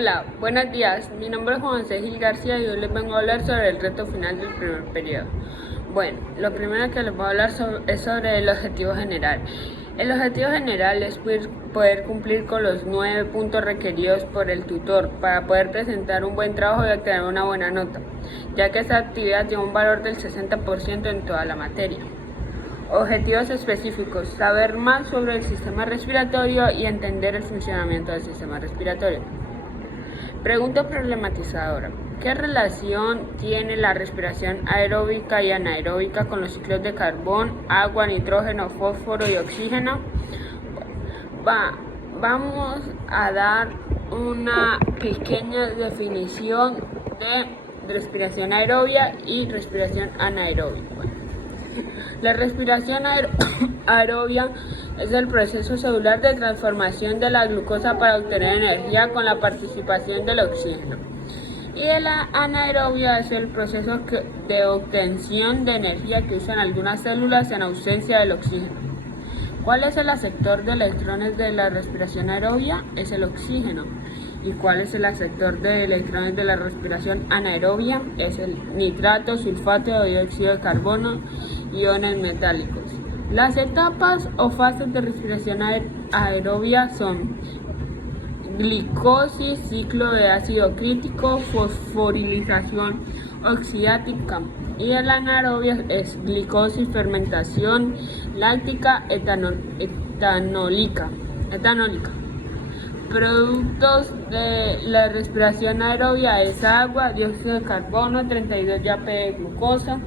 Hola, buenos días. Mi nombre es Juan José Gil García y hoy les vengo a hablar sobre el reto final del primer periodo. Bueno, lo primero que les voy a hablar es sobre el objetivo general. El objetivo general es poder cumplir con los 9 puntos requeridos por el tutor para poder presentar un buen trabajo y obtener una buena nota, ya que esta actividad tiene un valor del 60% en toda la materia. Objetivos específicos: saber más sobre el sistema respiratorio y entender el funcionamiento del sistema respiratorio. Pregunta problematizadora: ¿qué relación tiene la respiración aeróbica y anaeróbica con los ciclos de carbón, agua, nitrógeno, fósforo y oxígeno? Vamos a dar una pequeña definición de respiración aerobia y respiración anaeróbica. La respiración aerobia es el proceso celular de transformación de la glucosa para obtener energía con la participación del oxígeno. Y la anaerobia es el proceso de obtención de energía que usan algunas células en ausencia del oxígeno. ¿Cuál es el aceptor de electrones de la respiración aerobia? Es el oxígeno. ¿Y cuál es el aceptor de electrones de la respiración anaerobia? Es el nitrato, sulfato, dióxido de carbono, iones metálicos. Las etapas o fases de respiración aerobia son glicosis, ciclo de ácido crítico, fosforilización oxidática, y el anaerobia es glicosis, fermentación láctica, etanólica. Productos de la respiración aerobia es agua, dióxido de carbono, 32 YP de glucosa.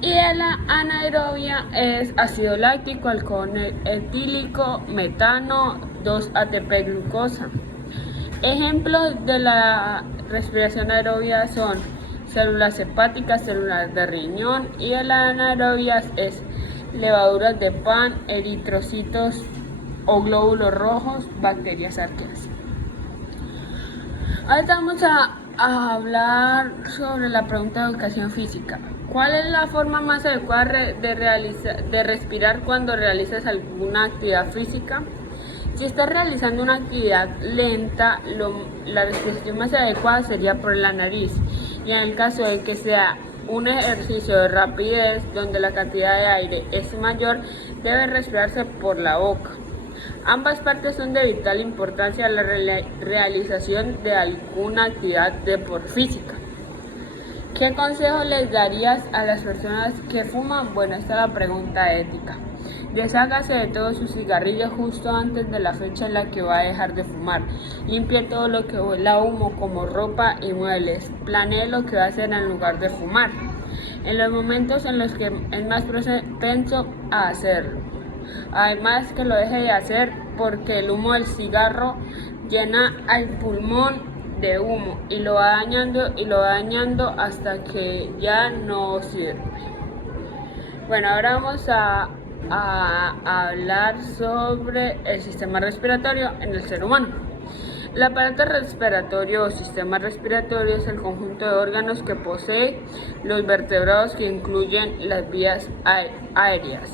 Y la anaerobia es ácido láctico, alcohol etílico, metano, 2 ATP glucosa. Ejemplos de la respiración aerobia son células hepáticas, células de riñón, y la anaerobia es levaduras de pan, eritrocitos o glóbulos rojos, bacterias arqueas. Ahorita vamos a hablar sobre la pregunta de educación física. ¿Cuál es la forma más adecuada de respirar cuando realizas alguna actividad física? Si estás realizando una actividad lenta, la respiración más adecuada sería por la nariz. Y en el caso de que sea un ejercicio de rapidez donde la cantidad de aire es mayor, debe respirarse por la boca. Ambas partes son de vital importancia en la realización de alguna actividad física. ¿Qué consejo les darías a las personas que fuman? Bueno, esta es la pregunta ética. Deshágase de todos sus cigarrillos justo antes de la fecha en la que va a dejar de fumar. Limpie todo lo que huela a humo, como ropa y muebles. Planee lo que va a hacer en lugar de fumar, en los momentos en los que es más propenso a hacerlo. Además, que lo deje de hacer porque el humo del cigarro llena al pulmón de humo y lo va dañando hasta que ya no sirve. Bueno, ahora vamos a hablar sobre el sistema respiratorio en el ser humano. El aparato respiratorio o sistema respiratorio es el conjunto de órganos que posee los vertebrados, que incluyen las vías aéreas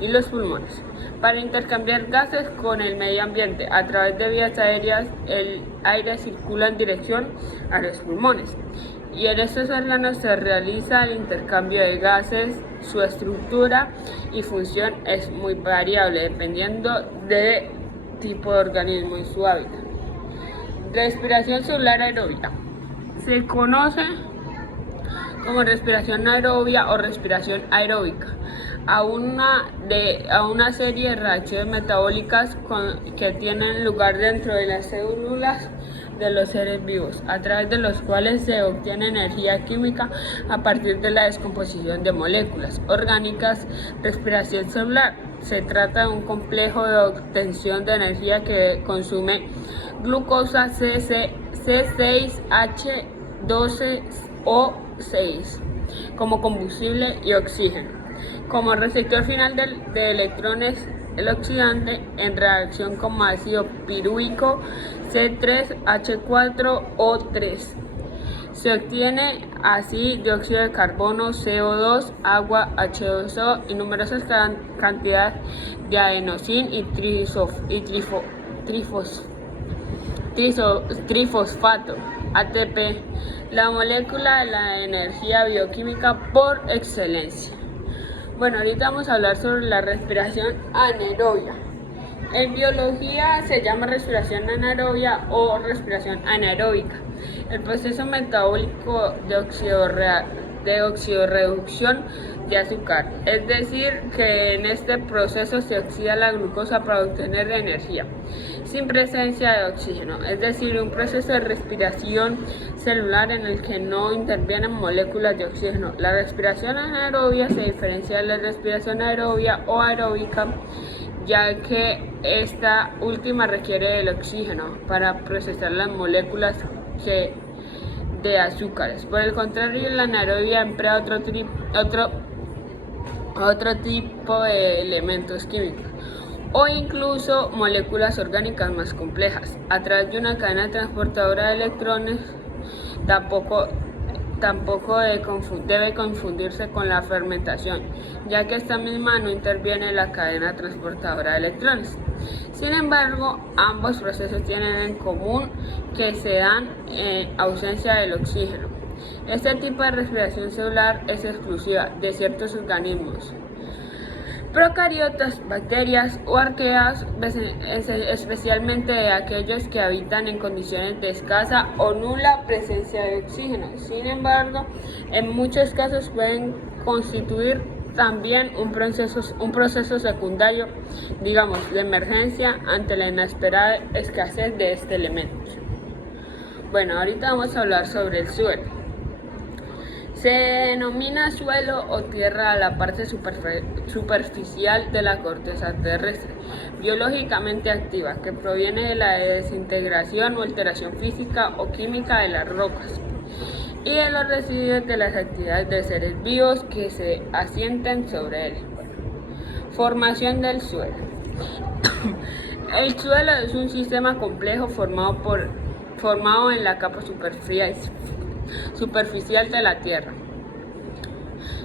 y los pulmones, para intercambiar gases con el medio ambiente. A través de vías aéreas, el aire circula en dirección a los pulmones, y en estos órganos se realiza el intercambio de gases. Su estructura y función es muy variable dependiendo del tipo de organismo y su hábitat. Respiración celular aeróbica. Se conoce como respiración aerobia o respiración aeróbica a una serie de reacciones metabólicas que tienen lugar dentro de las células de los seres vivos, a través de los cuales se obtiene energía química a partir de la descomposición de moléculas orgánicas. Respiración celular: se trata de un complejo de obtención de energía que consume glucosa, C6H12O6 como combustible y oxígeno como receptor final de electrones. El oxidante, en reacción con ácido pirúvico, C3H4O3, se obtiene así dióxido de carbono, CO2, agua, H2O y numerosas cantidades de adenosín y trifosfato, ATP, la molécula de la energía bioquímica por excelencia. Bueno, ahorita vamos a hablar sobre la respiración anaerobia. En biología se llama respiración anaerobia o respiración anaeróbica. El proceso metabólico de oxidorreducción de azúcar, es decir, que en este proceso se oxida la glucosa para obtener energía, sin presencia de oxígeno, es decir, un proceso de respiración celular en el que no intervienen moléculas de oxígeno. La respiración anaerobia se diferencia de la respiración aerobia o aeróbica, ya que esta última requiere el oxígeno para procesar las moléculas de azúcares. Por el contrario, la anaerobia emplea otro tipo de elementos químicos o incluso moléculas orgánicas más complejas. A través de una cadena transportadora de electrones, tampoco debe confundirse con la fermentación, ya que esta misma no interviene en la cadena transportadora de electrones. Sin embargo, ambos procesos tienen en común que se dan en ausencia del oxígeno. Este tipo de respiración celular es exclusiva de ciertos organismos, procariotas, bacterias o arqueas, especialmente de aquellos que habitan en condiciones de escasa o nula presencia de oxígeno. Sin embargo, en muchos casos pueden constituir también un proceso secundario, digamos, de emergencia ante la inesperada escasez de este elemento. Bueno, ahorita vamos a hablar sobre el suelo. Se denomina suelo o tierra a la parte superficial de la corteza terrestre, biológicamente activa, que proviene de la desintegración o alteración física o química de las rocas y de los residuos de las actividades de seres vivos que se asienten sobre él. Formación del suelo. El suelo es un sistema complejo formado en la capa superficial de la Tierra.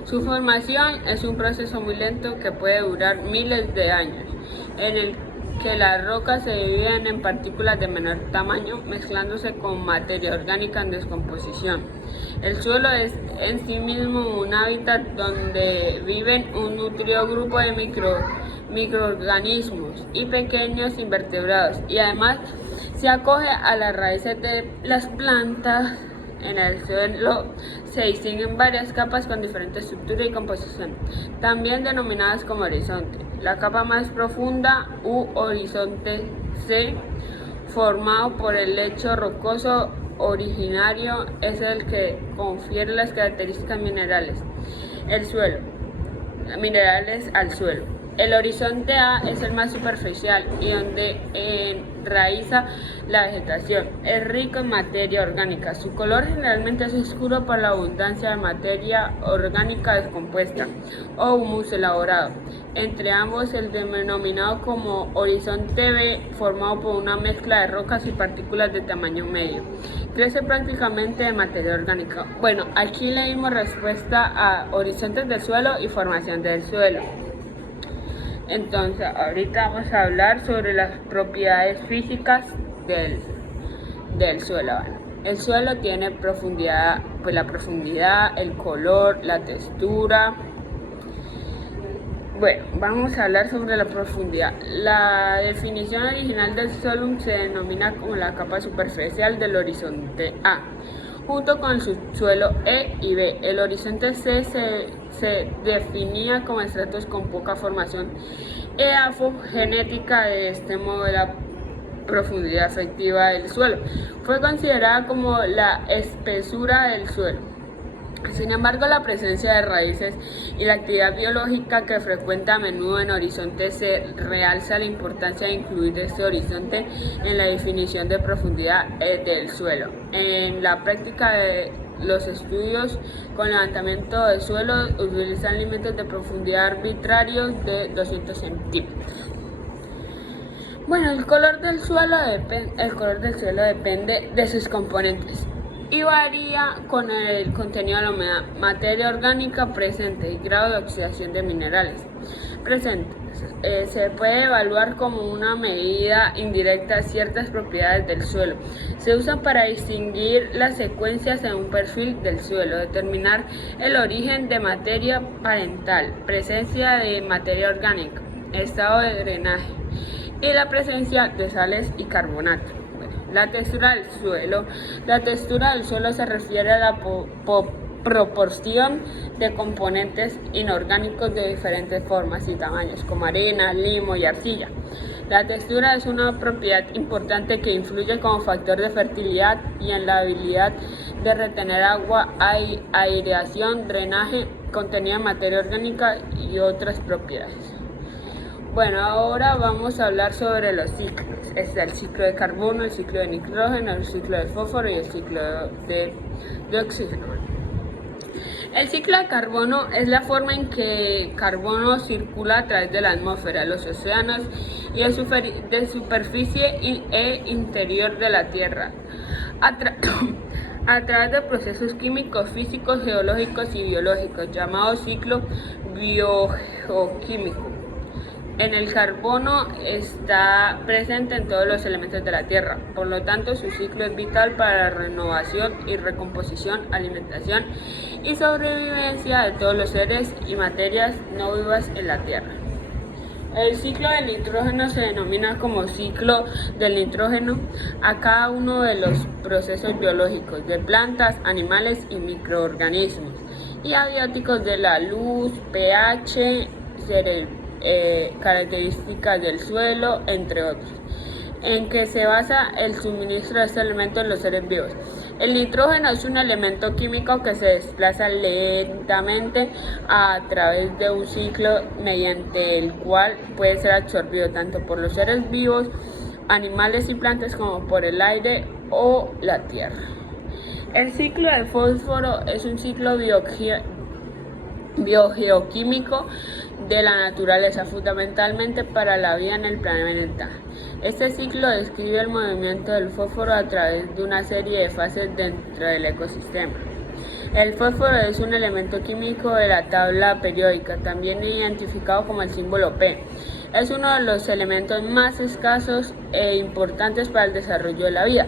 Su formación es un proceso muy lento que puede durar miles de años, en el que las rocas se dividen en partículas de menor tamaño, mezclándose con materia orgánica en descomposición. El suelo es en sí mismo un hábitat donde viven un nutrido grupo de microorganismos y pequeños invertebrados, y además se acoge a las raíces de las plantas. En el suelo se distinguen varias capas con diferente estructura y composición, también denominadas como horizonte. La capa más profunda, u horizonte C, formado por el lecho rocoso originario, es el que confiere las características minerales al suelo. El horizonte A es el más superficial y donde enraiza la vegetación. Es rico en materia orgánica. Su color generalmente es oscuro por la abundancia de materia orgánica descompuesta o humus elaborado. Entre ambos, el denominado como horizonte B, formado por una mezcla de rocas y partículas de tamaño medio. Crece prácticamente de materia orgánica. Bueno, aquí le dimos respuesta a horizontes del suelo y formación del suelo. Entonces, ahorita vamos a hablar sobre las propiedades físicas del suelo. El suelo tiene profundidad, la profundidad, el color, la textura. Bueno, vamos a hablar sobre la profundidad. La definición original del suelo se denomina como la capa superficial del horizonte A, junto con el subsuelo E y B. El horizonte C se definía como estratos con poca formación genética. De este modo, la profundidad efectiva del suelo fue considerada como la espesura del suelo. Sin embargo, la presencia de raíces y la actividad biológica que frecuenta a menudo en horizonte C realza la importancia de incluir este horizonte en la definición de profundidad del suelo. En la práctica de los estudios con levantamiento de suelo utilizan límites de profundidad arbitrarios de 200 centímetros. Bueno, el color del suelo depende de sus componentes y varía con el contenido de la humedad, materia orgánica presente y grado de oxidación de minerales presentes. Se puede evaluar como una medida indirecta ciertas propiedades del suelo. Se usa para distinguir las secuencias en un perfil del suelo, determinar el origen de materia parental, presencia de materia orgánica, estado de drenaje y la presencia de sales y carbonato. La textura del suelo. La textura del suelo se refiere a la proporción de componentes inorgánicos de diferentes formas y tamaños, como arena, limo y arcilla. La textura es una propiedad importante que influye como factor de fertilidad y en la habilidad de retener agua, aireación, drenaje, contenido de materia orgánica y otras propiedades. Bueno, ahora vamos a hablar sobre los ciclos. Está el ciclo de carbono, el ciclo de nitrógeno, el ciclo de fósforo y el ciclo de oxígeno. El ciclo de carbono es la forma en que carbono circula a través de la atmósfera, los océanos y de superficie e interior de la Tierra, a través de procesos químicos, físicos, geológicos y biológicos, llamado ciclo biogeoquímico. En el carbono está presente en todos los elementos de la Tierra, por lo tanto su ciclo es vital para la renovación y recomposición, alimentación y sobrevivencia de todos los seres y materias no vivas en la Tierra. El ciclo del nitrógeno se denomina como ciclo del nitrógeno a cada uno de los procesos biológicos de plantas, animales y microorganismos y abióticos de la luz, pH, características del suelo, entre otros, en que se basa el suministro de este elemento en los seres vivos. El nitrógeno es un elemento químico que se desplaza lentamente a través de un ciclo mediante el cual puede ser absorbido tanto por los seres vivos, animales y plantas como por el aire o la tierra. El ciclo de fósforo es un ciclo biogeoquímico de la naturaleza, fundamentalmente para la vida en el planeta. Este ciclo describe el movimiento del fósforo a través de una serie de fases dentro del ecosistema. El fósforo es un elemento químico de la tabla periódica, también identificado como el símbolo P. Es uno de los elementos más escasos e importantes para el desarrollo de la vida.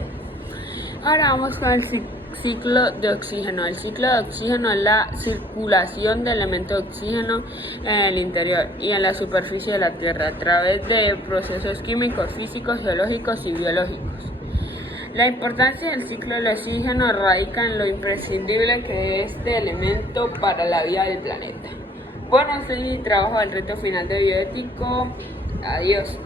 Ahora vamos con el ciclo de oxígeno. El ciclo de oxígeno es la circulación de elementos de oxígeno en el interior y en la superficie de la Tierra a través de procesos químicos, físicos, geológicos y biológicos. La importancia del ciclo del oxígeno radica en lo imprescindible que es este elemento para la vida del planeta. Bueno, este es mi trabajo del reto final de bioético. Adiós.